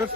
Hello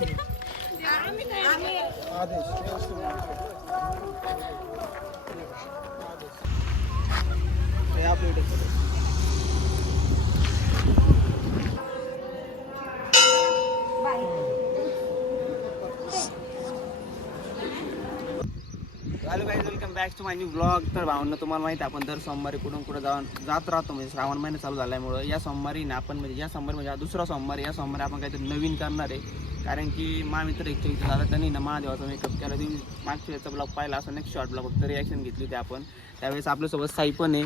guys, welcome back to my new blog. तर भावना तुम्हाला माहिती आहे आपण दर सोमवारी कुठून कुठं जात राहतो. म्हणजे श्रावण महिना चालू झाल्यामुळं या सोमवारी ना आपण म्हणजे या सोमवारी म्हणजे दुसरा सोमवार या सोमवारी आपण काहीतरी नवीन करणार आहे. कारण की मित्र एक झाला त्यांनी ना महादेवाचा मेकअप केला. तुम्ही मागच्या याचा ब्लॉग पाहिला असं नेक्स्ट शॉर्ट ब्लॉग फक्त रिॲक्शन घेतली होती आपण. त्यावेळेस आपल्यासोबत साई पण आहे,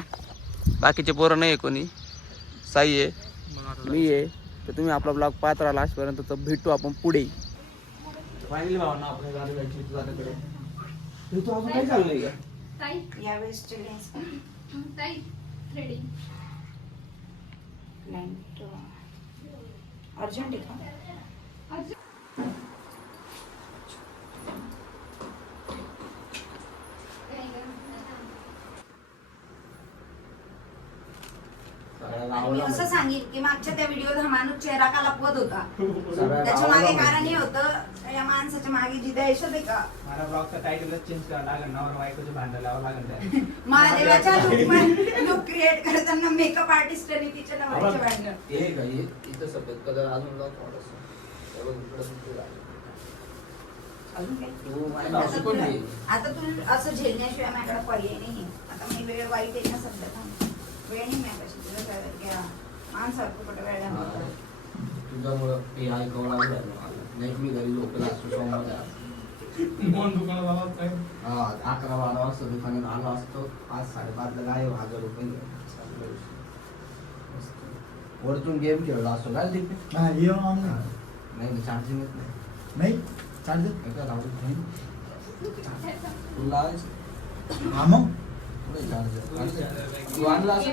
बाकीचे पोरं नाही आहे कोणी. साई आहे, मी आहे. तर तुम्ही आपला ब्लॉग पाहत राहा लास्टपर्यंत. तर भेटू आपण पुढे. फायनली भावना आपल्या गाडी जायची तुझ्याकडे. तू अजून काय चाललंय का ताई? यावेळेस चिल्ड्रन्स ताई थ्रेडिंग क्लायंट अर्जंट आहे का? मी असं सांगेन की मागच्या त्या व्हिडिओत हा माणूस चेहरा का लपवत होता. त्याच्या मागे कारण हे होतं, या माणसाच्या मागे जी दहशत आहे का. मला ब्लॉगचा टायटलच चेंज करावं लागेल. नवरा बायकोचं भांडण लावावं लागेल. महादेवाचा लुक क्रिएट करताना मेकअप आर्टिस्ट आणि तिच्या नवऱ्याचे भांडण. हे का इथं सफेद कलर अजून लाव थोडंसं. आता तू असं झेलण्याशिवाय माझ्याकडे पर्याय नाही. आता मी वेळ वाईट आहे ना सध्या. वेळ नाही माझ्यापाशी. तुला माणसारखं कुठं वेळ तुझ्यामुळं हे ऐकवं लागलं नाही. मी घरी झोपला असतो सोमवार. 11-12 वाजता दुकानात आलो असतो. 5-5:30 ला 1,000 रुपये वरतून गेम खेळलो असतो काय तिथे. नाही चार्जिंग येत नाही. चार्जिंग एका लावत नाही. तुला लावायचं मग चार्जर तू आणला असं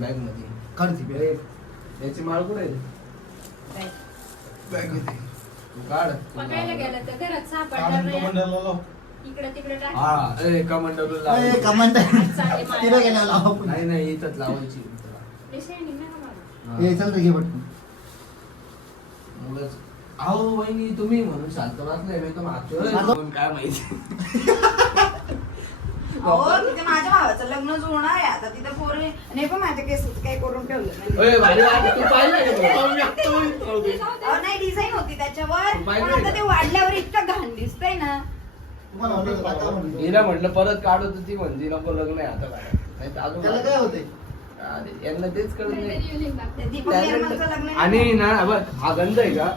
बॅग मध्ये काढते. याची माळ कुठे आहे? बॅग मध्ये काढ. पकडायला गेलं तर घरात सापडणार इकडे तिकडे टाक. हा कमांडरला नाही इथंच लावायची. अहो वहिनी तुम्ही म्हणून शांत बसलाय. मी तर मागतो काय माहिती. हो तिथे माझ्या भावाचं लग्न जुळणार आहे आता. तिथे पोरं नाही पण माझ्या केस काही करून ठेवलं नाही. डिझाईन होती त्याच्यावर पण आता ते वाढल्यावर इतकं घाण दिसतंय ना. हिला म्हटलं परत काढू तर ती म्हणजे नको लग्न आहे आता. काय होते यांना तेच कळत नाही. आणि ना बघ हा गंध आहे का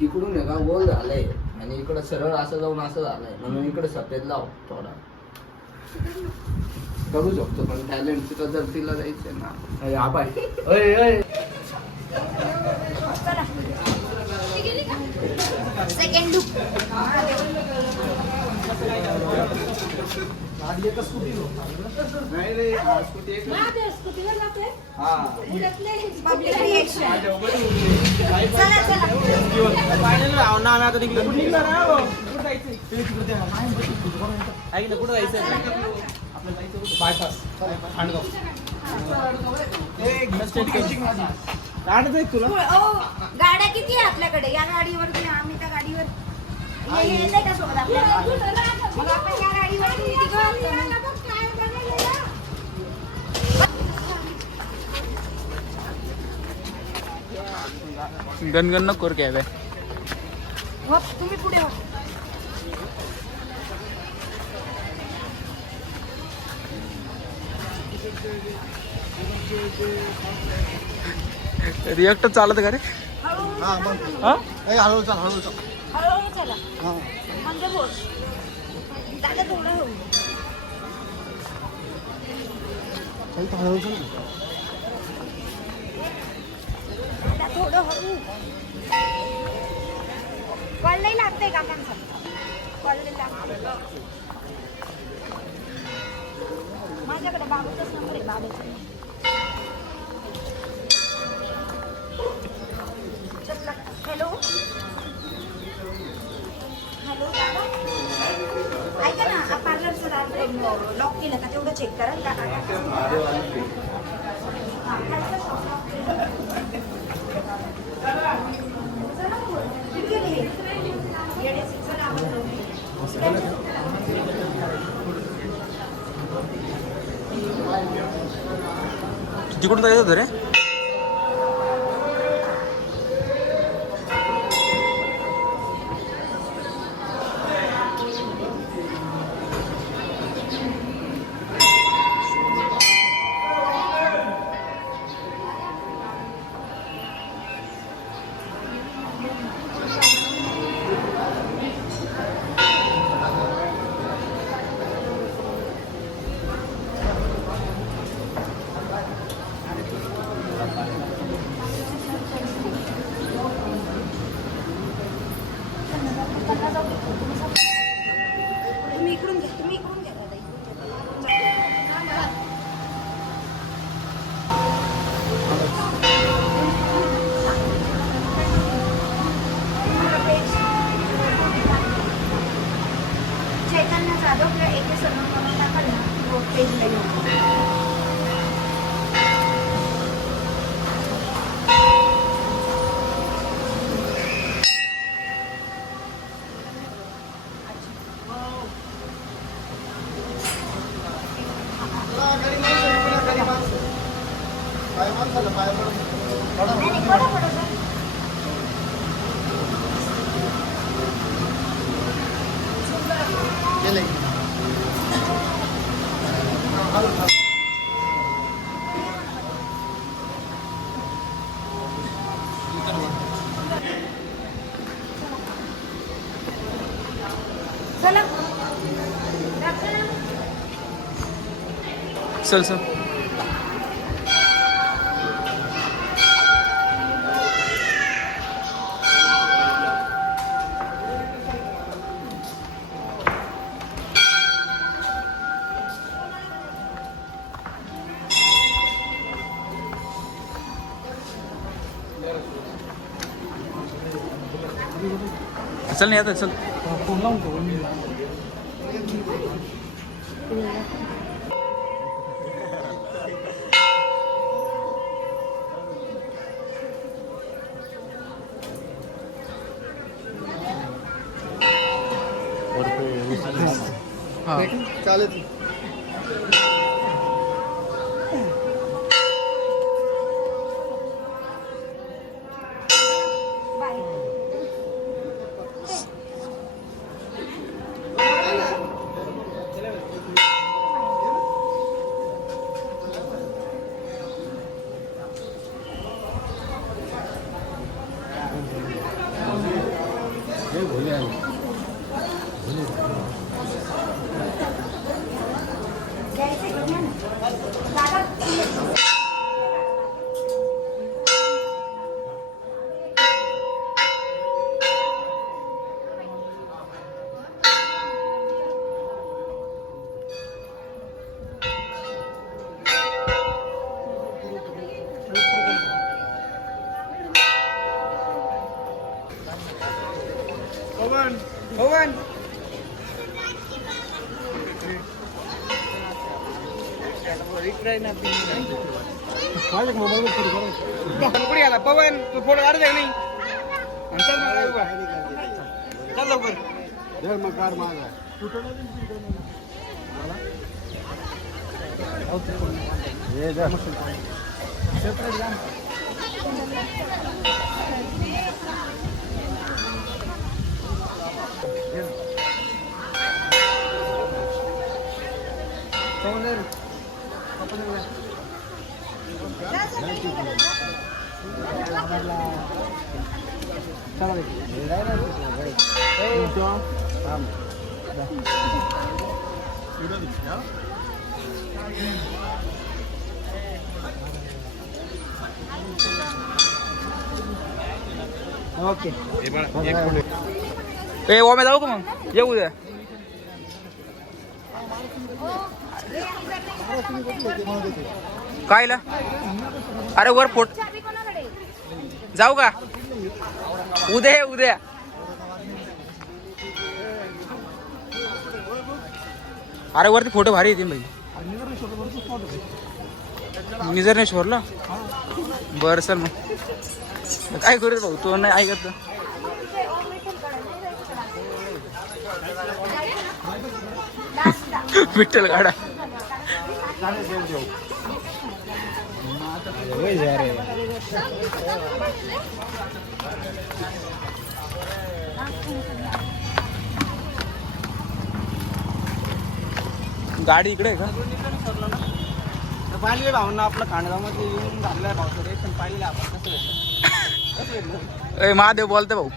इकडून आहे का गोल झालाय आणि इकडं सरळ असं जाऊन असं झालंय. म्हणून इकडे सफेद लाव थोडा. करू शकतो पण टॅलेंट जर तिला जायचंय ना. आबाय सेकंड लुक पब्लिक रिएक्शन. चला चला कुठं जायचं बायपास तुला गाड्या किती आहे आपल्याकडे? या गाडीवर आम्ही त्या गाडीवर येते का सोबत आपल्याला? मग आपण या गाडीवर गणगण नको काय तुम्ही पुढे हो. रिएक्टर चालत का रे? हळूहळू चला. म्हणजे बोल दादा थोडं हो. थोडं हळू. कॉल नाही लागतंय काकांचा. कॉल नाही लागत. माझ्याकडे बाबूचाच नंबर आहे. बाबूचा हॅलो हॅलो दादा ऐका ना. पार्लरचं लॉक केलं का तेवढं चेक करा. तिकडून तर येत होतं रे. तुम्ही इकडून घ्या, तुम्ही इकडून घ्या दादा, इकडून घ्या. चैतन्य जाधव एके सर्व म्हणून टाकाल ना पेजला येऊन. चल चल. चल नाही आता चल. चालेल. पवन कुठे गेला पवन? तू फोटो काढत आहे नाही? चल लवकर. ओके. ए ओमे जाऊ का मग? येऊ द्या. कायला? अरे वर फोट जाऊ का? उद्या उद्या. अरे वरती फोटो भारी येते भाई. निजरनेश्वरला बरं सर मग काय करू भाऊ तू नाही ऐकत. विठ्ठल गाडा गाडी इकडे आहे का? तर पाहिलेलं भावना आपलं खाणगावमध्ये येऊन झालेलं आहे भाऊ रेशन पाहिलेलं आहे आपण कसं भेटलं. ए महादेव बोलते भाऊ.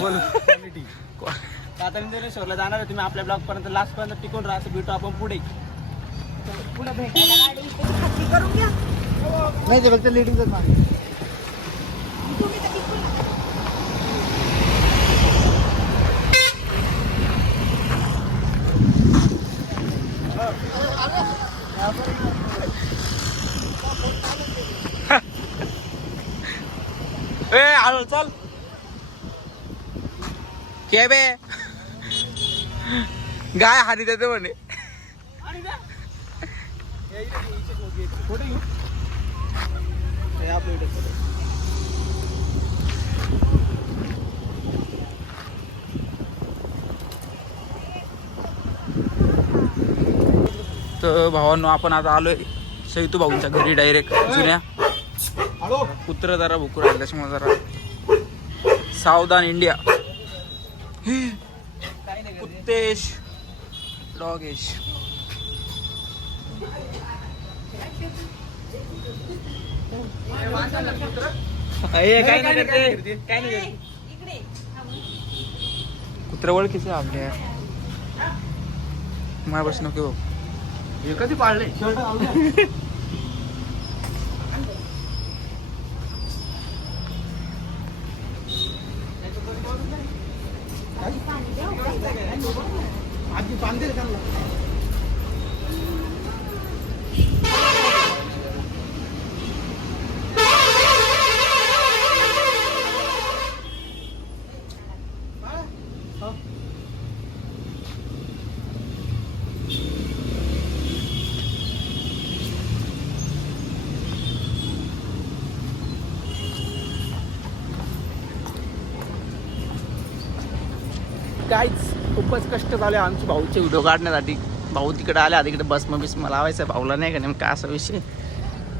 बोल. आता मी जर शोरला जाणार आहे तुम्ही आपल्या ब्लॉग पर्यंत लास्ट पर्यंत टिकून राहा. भेटू आपण पुढे पुढे भेटायला गाडी इथे खात्री करून घ्या. नाही ते फक्त लिडिंगच तुम्ही तर टिकून ए हळू चल. के बे गाय हानी देते म्हणे. फोटो घेऊ आपल्या इथे फोटो. तर भावांनो आपण आता आलोय सैतू भाऊंच्या घरी डायरेक्ट जुन्या. कुत्र जरा भुकू राहिले त्याच्यामुळे जरा सावधान इंडिया. कुत्तेश डॉगेश. काय नाही करते काय नाही करते. इकडे कुत्रा ओळखीचे आपल्या माझ्या बस नको भाऊ. हे कधी पाळले शर्ट आजी बांधेल त्यांना. काहीच खूपच कष्ट झाले आमचे भाऊचे व्हिडिओ काढण्यासाठी. भाऊ तिकडे आले तिकडे बस मग बिस्म लावायचं भाऊला नाही का नेमका असा विषय.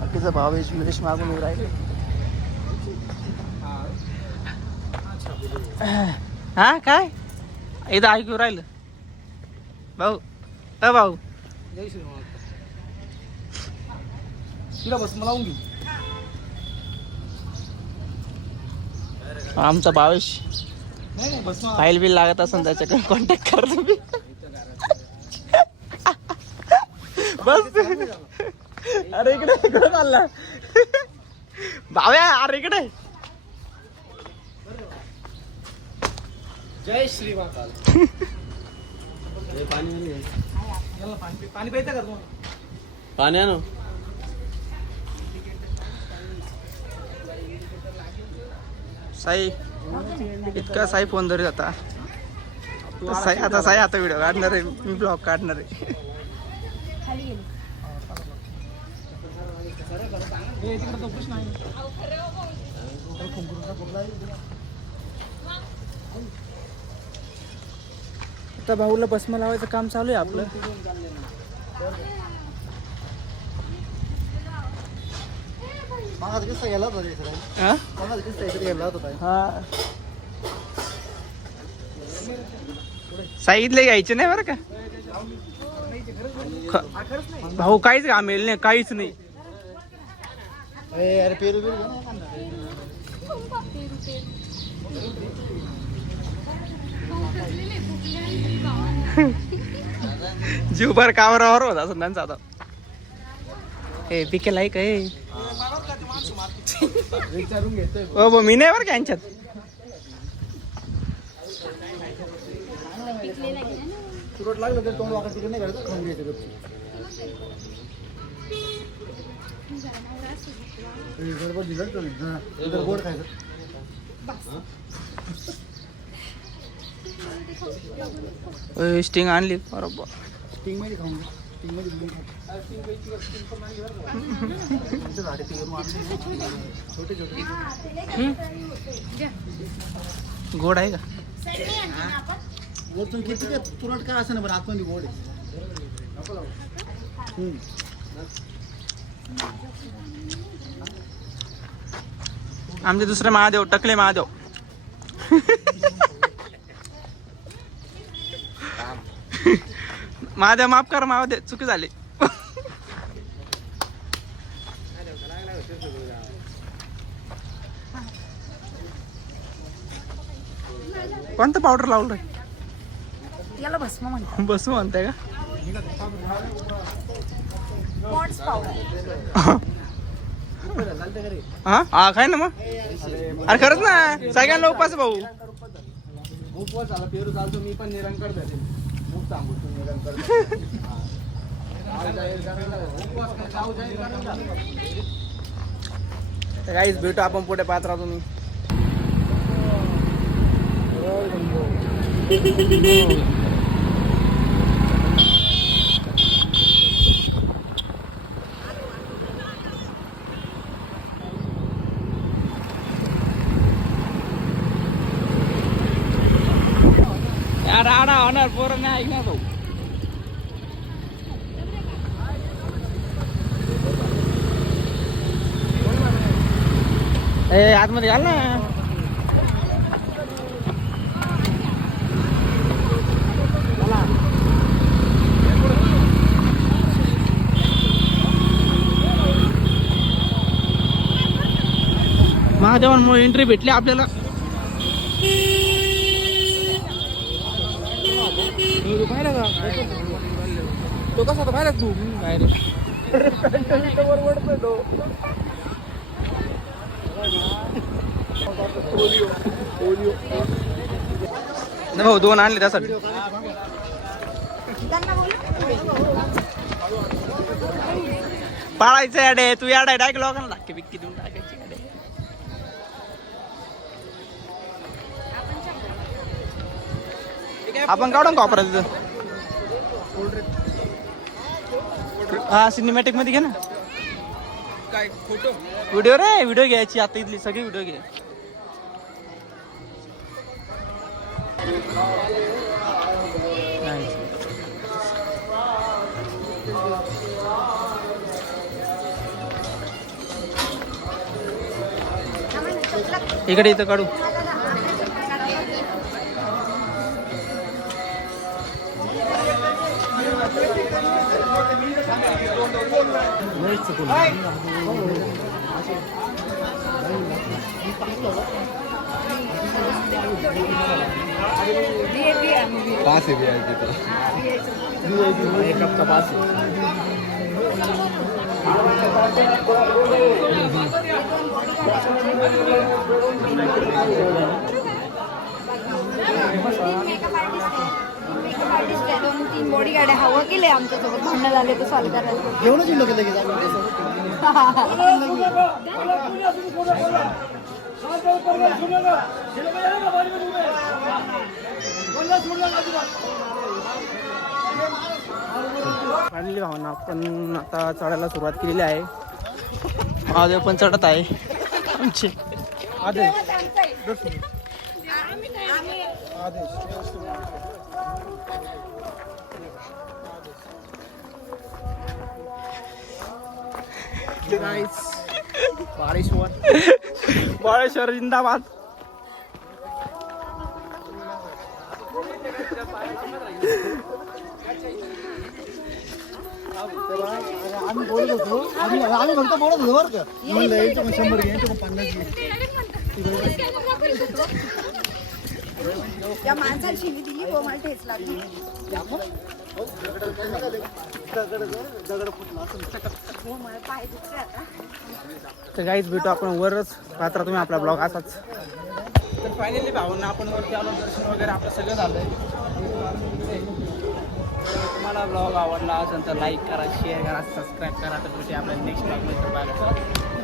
बाकीचा भाव विवेश मागून येऊ राहिले. हा काय इथं ऐकू राहिलं भाऊ. अ भाऊ जय श्री तिला बस मला लावून घेऊ. आमचा भावेश नाही बस फाईल बिल लागत असेल त्याच्याकडे कॉन्टॅक्ट करा तुम्ही. बस अरे इकडे इकडे चालला भाव्या. अरे इकडे जय श्री महाकाल. पाणी पाणी प्यायचं का तुम्हाला? पाणी आणू. साई इतका साई फोन धरी आता साई. आता साई आता व्हिडिओ काढणार आहे मी ब्लॉग काढणार आहे. खाली गेली. तिकडे तो प्रश्न आहे. आता भाऊला भस्म लावायचं काम चालू आहे आपलं. मागास किस्सा गेला होता हा? मागास किस्सा इकडे गेला होता. हा साई इथले घ्यायचे नाही बरं का भाऊ. काहीच घामेल नाही काहीच नाही. अरे पेरू पेरू जीवभर कावरावर होता असं त्यांचा आता. हे पिके लाईक आहे. विचारून घेतोय. हो मी नाही बरं का यांच्यात. तुरट लागलं तर तोंड वाकड तिकडे नाही करायचं. खाऊन घ्यायचं गपचूप. गडबड दिलं तुम्ही. हा इधर गोड खायचं. स्टिंग आणली बरोबर. स्टिंग मध्ये खाऊन घ्या. स्टिंग मध्ये घेऊन खा. झाडे पिकवून आणले. छोटे छोटे गोड आहे का? वरतून किती काय तुरट काय असं ना पण आतमध्ये गोड आहे. आमचे दुसरे महादेव, टकले महादेव. महादेव माफ कर, महादेव चुकी झाली. कोणतं पावडर लावलं रे? याला भस्म म्हणतात. बसू म्हणताय का? Pond's powder. हा काय ना मग. अरे खरंच ना, सगळ्यांना उपास भाऊ. उपवास झाला पेरू चालतो, मी पण निरंकार झाले. खूप सांगतो निरंकार. काहीच भेटू आपण पुढे पाहत राहतो मी. आडा होणार पोरं नाही ऐकणार भाऊ. ए आतमध्ये घाल ना. महादेवांमुळे एंट्री भेटली आपल्याला. पाहिला का तो कसा होता? पाहिला तू बाहेर भाऊ 2 आणले त्यासाठी. पाळायचं याडे तू, याडा डायरेक्ट लोकांना धक्के बिक्की देऊन टाकायची. आपण काढून का वापरायचं? हा सिनेमॅटिक मध्ये घे ना. काय फोटो व्हिडिओ रे, व्हिडिओ घ्यायची आता. इथली सगळी व्हिडिओ घे. इकडे इथं काढू. पास है VIP तो एक हफ्ता पास है. मेकअप आर्टिस्ट आहे, 2-3 बॉडीगार्ड आहे. हवं केले आमच्यासोबत, भांडणं झाले तर सॉल्व करायला. जेवणच उरलं की लगेच. फायनली भावना आपण आता चढायला सुरुवात केलेली आहे. महादेव पण चढत आहे आमचे. बाळेश्वर जिंदाबाद. आम्ही बोलत होतो, आम्ही फक्त बोलत होतो बरं का. म्हणलं यायचं मग 100 घे, यायचं मग 50 घे. त्या माणसाला शिवी दिली, वो मला ठेच लागली. तर काहीच भेटू आपण वरच पाहता तुम्ही आपला ब्लॉग असाच. तर फायनली भावना आपण वरती आलो, दर्शन वगैरे आपलं सगळं झालंय. तुम्हाला ब्लॉग आवडला असेल तर लाईक करा, शेअर करा, सबस्क्राईब करा. तर भेटूया आपल्या नेक्स्ट ब्लॉगमध्ये.